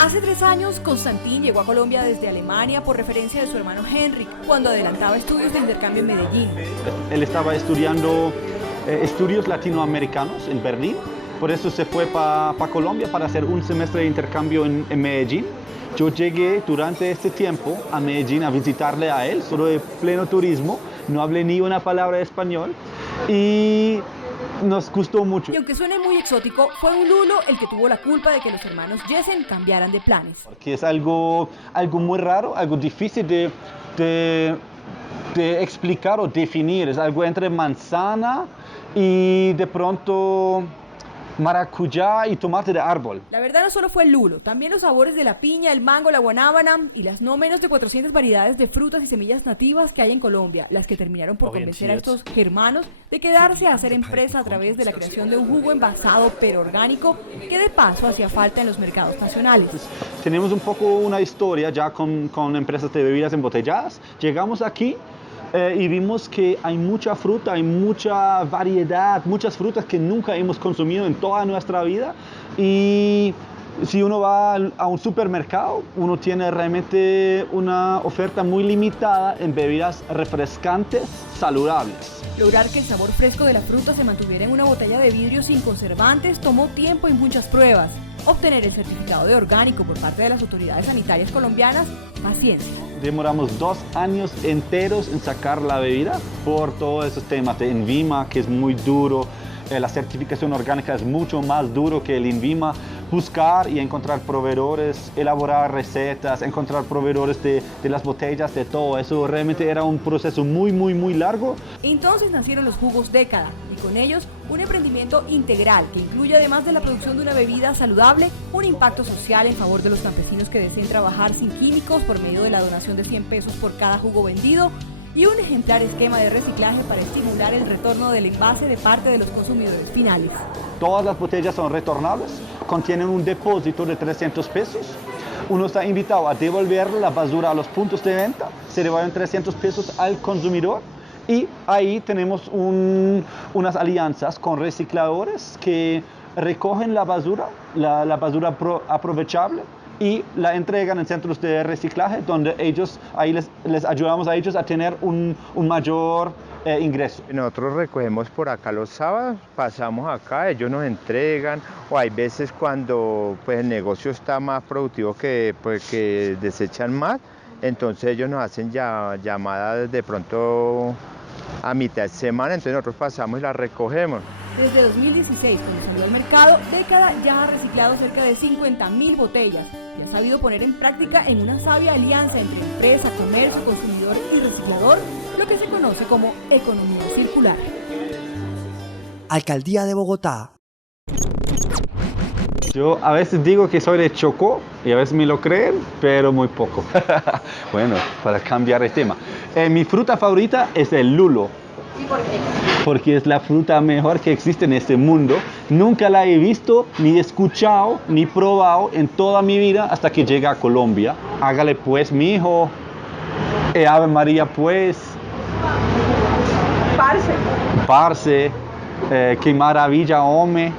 Hace 3 años, Constantín llegó a Colombia desde Alemania por referencia de su hermano Henrik, cuando adelantaba estudios de intercambio en Medellín. Él estaba estudiando estudios latinoamericanos en Berlín, por eso se fue para Colombia para hacer un semestre de intercambio en Medellín. Yo llegué durante este tiempo a Medellín a visitarle a él, solo de pleno turismo, no hablé ni una palabra de español y nos gustó mucho. Y aunque suene muy exótico, fue un lulo el que tuvo la culpa de que los hermanos Jessen cambiaran de planes. Porque es algo muy raro, algo difícil de explicar o definir. Es algo entre manzana y de pronto maracuyá y tomate de árbol. La verdad no solo fue el lulo, también los sabores de la piña, el mango, la guanábana y las no menos de 400 variedades de frutas y semillas nativas que hay en Colombia, las que terminaron por convencer a estos germanos de quedarse a hacer empresa a través de la creación de un jugo envasado pero orgánico que de paso hacía falta en los mercados nacionales. Tenemos un poco una historia ya con empresas de bebidas embotelladas. Llegamos aquí y vimos que hay mucha fruta, hay mucha variedad, muchas frutas que nunca hemos consumido en toda nuestra vida. Y si uno va a un supermercado, uno tiene realmente una oferta muy limitada en bebidas refrescantes, saludables. Lograr que el sabor fresco de la fruta se mantuviera en una botella de vidrio sin conservantes tomó tiempo y muchas pruebas. Obtener el certificado de orgánico por parte de las autoridades sanitarias colombianas, paciencia. Demoramos 2 años enteros en sacar la bebida por todos esos temas de INVIMA, que es muy duro. La certificación orgánica es mucho más duro que el INVIMA. Buscar y encontrar proveedores, elaborar recetas, encontrar proveedores de las botellas, de todo eso realmente era un proceso muy largo. Entonces nacieron los jugos Década y con ellos un emprendimiento integral que incluye, además de la producción de una bebida saludable, un impacto social en favor de los campesinos que deseen trabajar sin químicos por medio de la donación de 100 pesos por cada jugo vendido y un ejemplar esquema de reciclaje para estimular el retorno del envase de parte de los consumidores finales. Todas las botellas son retornables, contienen un depósito de 300 pesos. Uno está invitado a devolver la basura a los puntos de venta, se devuelven 300 pesos al consumidor y ahí tenemos unas alianzas con recicladores que recogen la basura, la basura aprovechable y la entregan en centros de reciclaje donde ahí les ayudamos a ellos a tener un mayor ingreso. Nosotros recogemos por acá los sábados, pasamos acá, ellos nos entregan, o hay veces cuando pues, el negocio está más productivo que desechan más, entonces ellos nos hacen llamadas de pronto a mitad de semana, entonces nosotros pasamos y las recogemos. Desde 2016, cuando salió al mercado, Década ya ha reciclado cerca de 50.000 botellas y ha sabido poner en práctica en una sabia alianza entre empresa, comercio, consumidor y reciclador, lo que se conoce como economía circular. Alcaldía de Bogotá. Yo a veces digo que soy de Chocó y a veces me lo creen, pero muy poco. Bueno, para cambiar el tema. Mi fruta favorita es el lulo. ¿Y por qué? Porque es la fruta mejor que existe en este mundo. Nunca la he visto, ni escuchado, ni probado en toda mi vida hasta que llegué a Colombia. Hágale pues, mi hijo. Ave María pues. Parce. Parce. Qué maravilla, hombre.